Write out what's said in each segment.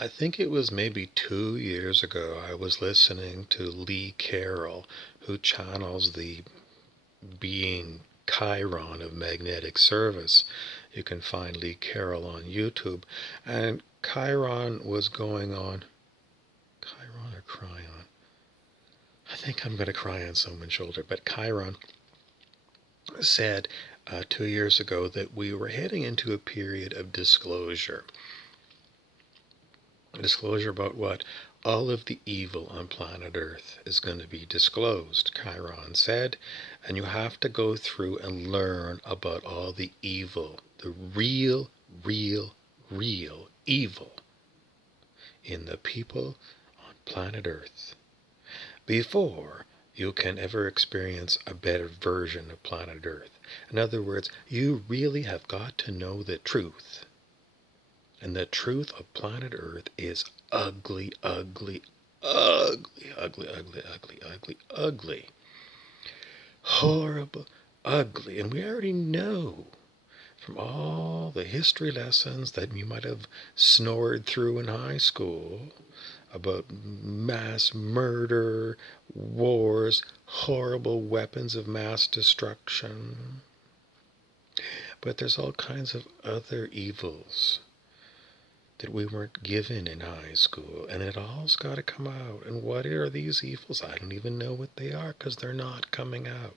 I think it was maybe 2 years ago, I was listening to Lee Carroll, who channels the being Kyron of magnetic service. You can find Lee Carroll on YouTube. And Kyron was going on. Kyron or Cryon? I think I'm going to cry on someone's shoulder. But Kyron said 2 years ago that we were heading into a period of disclosure. Disclosure about what? All of the evil on planet Earth is going to be disclosed, Chiron said, and you have to go through and learn about all the evil, the real evil in the people on planet Earth before you can ever experience a better version of planet Earth. In other words, you really have got to know the truth. And the truth of planet Earth is ugly, ugly, ugly, ugly, ugly, ugly, ugly, ugly. Horrible, ugly. And we already know from all the history lessons that you might have snored through in high school about mass murder, wars, horrible weapons of mass destruction. But there's all kinds of other evils that we weren't given in high school, and it all's got to come out. And what are these evils? I don't even know what they are because they're not coming out.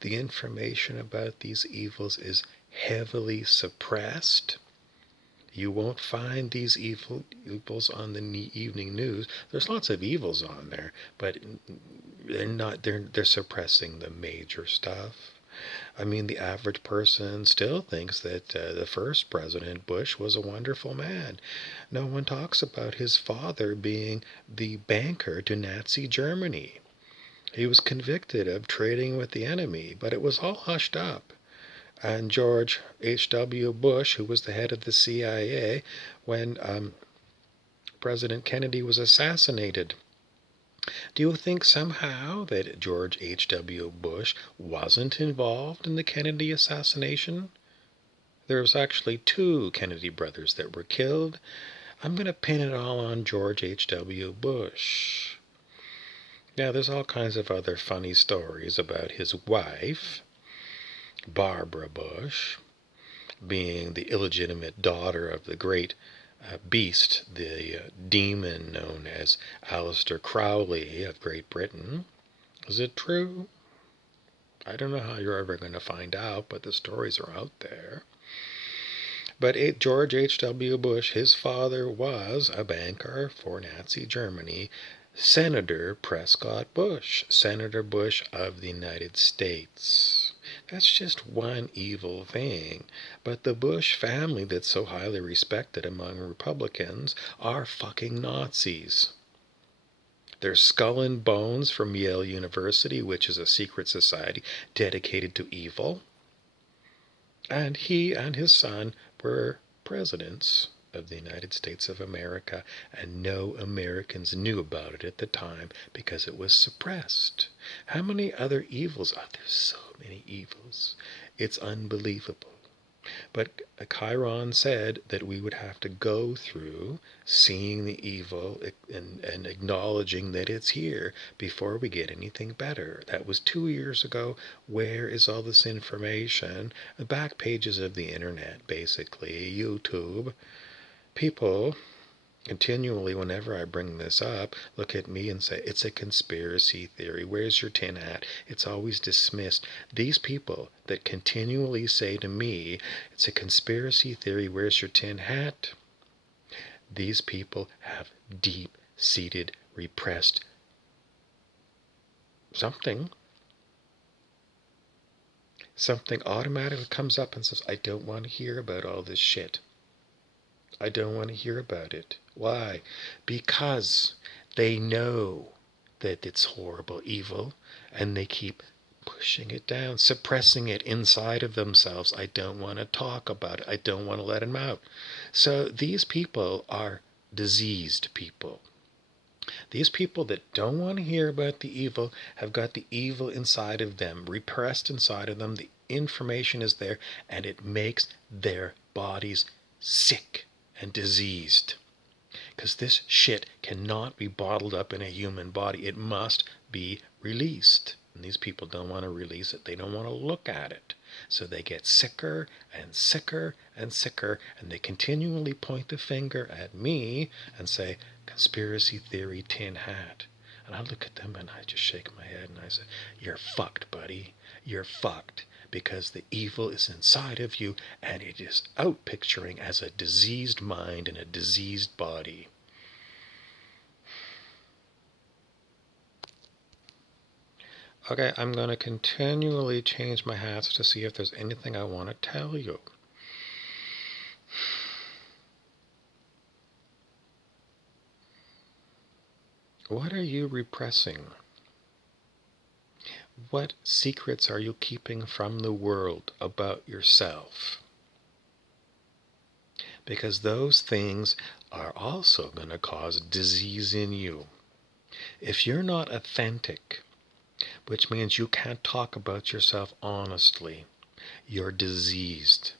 The information about these evils is heavily suppressed. You won't find these evils on the evening news. There's lots of evils on there, but they're suppressing the major stuff. I mean, the average person still thinks that the first President Bush was a wonderful man. No one talks about his father being the banker to Nazi Germany. He was convicted of trading with the enemy, but it was all hushed up. And George H.W. Bush, who was the head of the CIA when President Kennedy was assassinated, do you think somehow that George H.W. Bush wasn't involved in the Kennedy assassination? There was actually two Kennedy brothers that were killed. I'm going to pin it all on George H.W. Bush. Now, there's all kinds of other funny stories about his wife, Barbara Bush, being the illegitimate daughter of the great beast, the demon known as Aleister Crowley of Great Britain. Is it true? I don't know how you're ever going to find out, but the stories are out there. But George H.W. Bush, his father was a banker for Nazi Germany, Senator Prescott Bush, Senator Bush of the United States. That's just one evil thing. But the Bush family that's so highly respected among Republicans are fucking Nazis. They're Skull and Bones from Yale University, which is a secret society dedicated to evil. And he and his son were presidents of the United States of America, and no Americans knew about it at the time because it was suppressed. How many other evils are there? So many evils. It's unbelievable. But Chiron said that we would have to go through seeing the evil and acknowledging that it's here before we get anything better. That was 2 years ago. Where is all this information? The back pages of the internet, basically, YouTube. People continually, whenever I bring this up, look at me and say, it's a conspiracy theory. Where's your tin hat? It's always dismissed. These people that continually say to me, it's a conspiracy theory, where's your tin hat? These people have deep-seated, repressed something. Something automatically comes up and says, I don't want to hear about all this shit. I don't want to hear about it. Why? Because they know that it's horrible evil, and they keep pushing it down, suppressing it inside of themselves. I don't want to talk about it. I don't want to let them out. So these people are diseased people. These people that don't want to hear about the evil have got the evil inside of them, repressed inside of them. The information is there, and it makes their bodies sick and diseased. Because this shit cannot be bottled up in a human body. It must be released. And these people don't want to release it. They don't want to look at it. So they get sicker and sicker and sicker, and they continually point the finger at me and say, conspiracy theory, tin hat. And I look at them and I just shake my head and I say, you're fucked, buddy. You're fucked. Because the evil is inside of you and it is out picturing as a diseased mind and a diseased body. Okay, I'm going to continually change my hats to see if there's anything I want to tell you. What are you repressing? What secrets are you keeping from the world about yourself? Because those things are also going to cause disease in you. If you're not authentic, which means you can't talk about yourself honestly, you're diseased.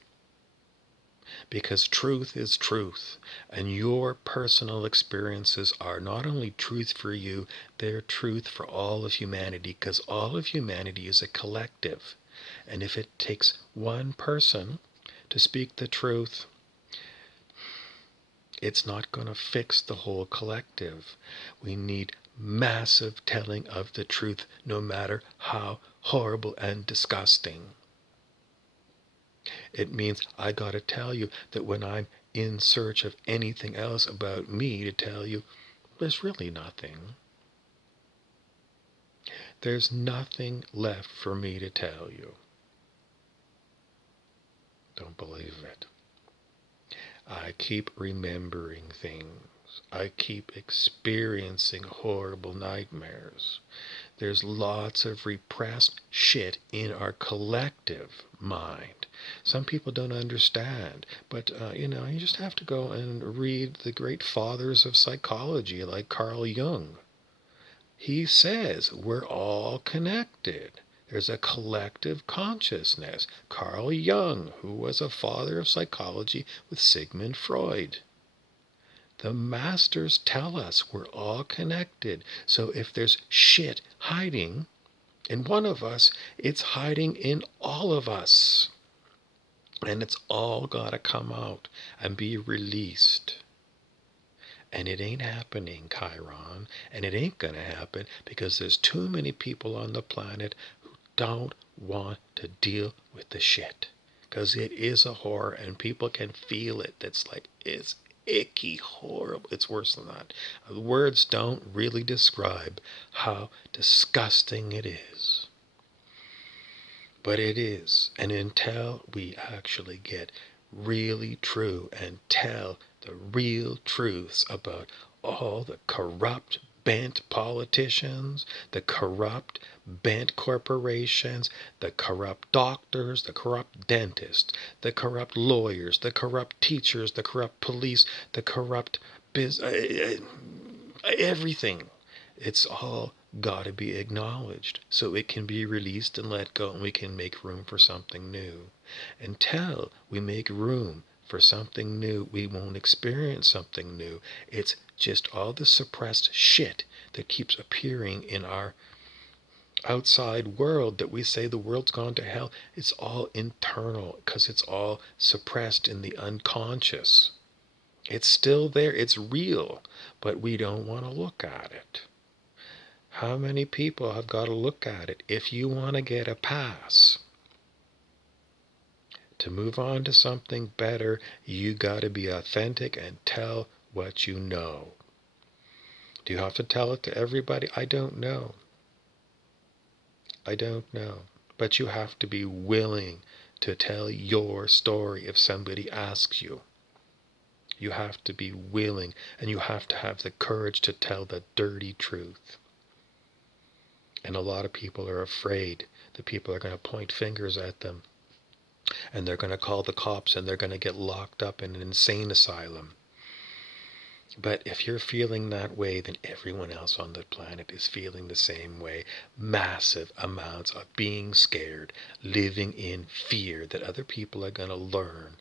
Because truth is truth, and your personal experiences are not only truth for you, they're truth for all of humanity, because all of humanity is a collective. And if it takes one person to speak the truth, it's not going to fix the whole collective. We need massive telling of the truth, no matter how horrible and disgusting. It means I got to tell you that when I'm in search of anything else about me to tell you, there's really nothing. There's nothing left for me to tell you. Don't believe it. I keep remembering things. I keep experiencing horrible nightmares. There's lots of repressed shit in our collective mind. Some people don't understand, but you just have to go and read the great fathers of psychology like Carl Jung. He says we're all connected. There's a collective consciousness. Carl Jung, who was a father of psychology with Sigmund Freud. The masters tell us we're all connected. So if there's shit hiding in one of us, it's hiding in all of us. And it's all got to come out and be released. And it ain't happening, Kyron. And it ain't going to happen because there's too many people on the planet who don't want to deal with the shit. Because it is a horror and people can feel it. It's icky, horrible. It's worse than that. Words don't really describe how disgusting it is. But it is. And until we actually get really true and tell the real truths about all the corrupt, bent politicians, the corrupt, bent corporations, the corrupt doctors, the corrupt dentists, the corrupt lawyers, the corrupt teachers, the corrupt police, the corrupt everything. It's all got to be acknowledged so it can be released and let go, and we can make room for something new. Until we make room for something new, we won't experience something new. It's just all the suppressed shit that keeps appearing in our outside world that we say the world's gone to hell. It's all internal because it's all suppressed in the unconscious. It's still there, it's real, but we don't want to look at it. How many people have got to look at it? If you want to get a pass to move on to something better, you got to be authentic and tell what you know. Do you have to tell it to everybody? I don't know. I don't know. But you have to be willing to tell your story if somebody asks you. You have to be willing, and you have to have the courage to tell the dirty truth. And a lot of people are afraid that people are going to point fingers at them. And they're going to call the cops and they're going to get locked up in an insane asylum. But if you're feeling that way, then everyone else on the planet is feeling the same way. Massive amounts of being scared, living in fear that other people are going to learn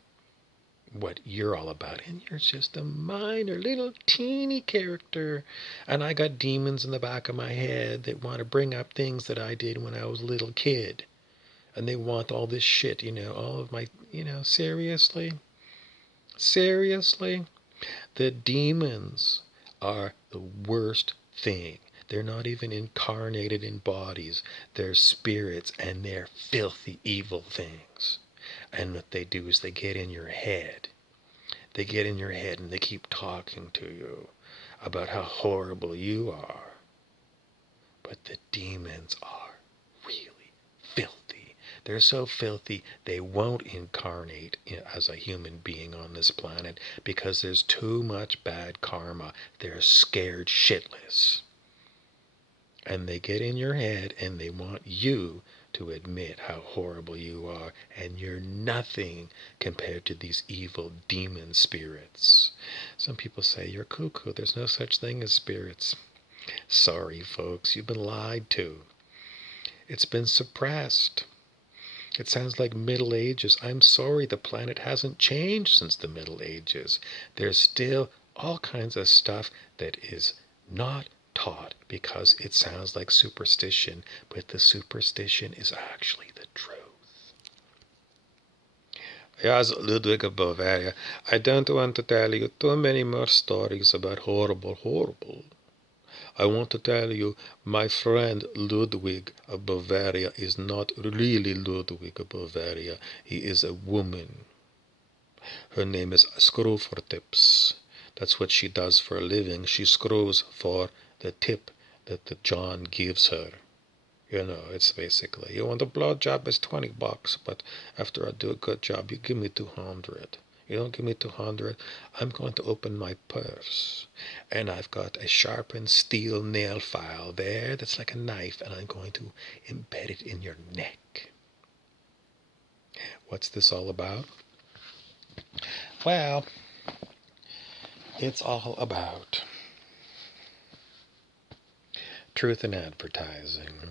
what you're all about. And you're just a minor little teeny character. And I got demons in the back of my head that want to bring up things that I did when I was a little kid. And they want all this shit, all of my, seriously? Seriously? The demons are the worst thing. They're not even incarnated in bodies. They're spirits, and they're filthy, evil things. And what they do is they get in your head. They get in your head and they keep talking to you about how horrible you are. But the demons are really filthy. They're so filthy they won't incarnate as a human being on this planet because there's too much bad karma. They're scared shitless. And they get in your head and they want you to admit how horrible you are, and you're nothing compared to these evil demon spirits. Some people say you're cuckoo. There's no such thing as spirits. Sorry, folks, you've been lied to. It's been suppressed. It sounds like Middle Ages. I'm sorry, the planet hasn't changed since the Middle Ages. There's still all kinds of stuff that is not taught because it sounds like superstition, but the superstition is actually the truth. Yes, Ludwig of Bavaria, I don't want to tell you too many more stories about horrible. I want to tell you, my friend Ludwig of Bavaria is not really Ludwig of Bavaria. He is a woman. Her name is Screw-for-Tips. That's what she does for a living. She screws for the tip that the John gives her. It's basically, you want a blowjob, it's $20, but after I do a good job, you give me 200. You don't give me 200, I'm going to open my purse. And I've got a sharpened steel nail file there that's like a knife, and I'm going to embed it in your neck. What's this all about? Well, it's all about truth in advertising.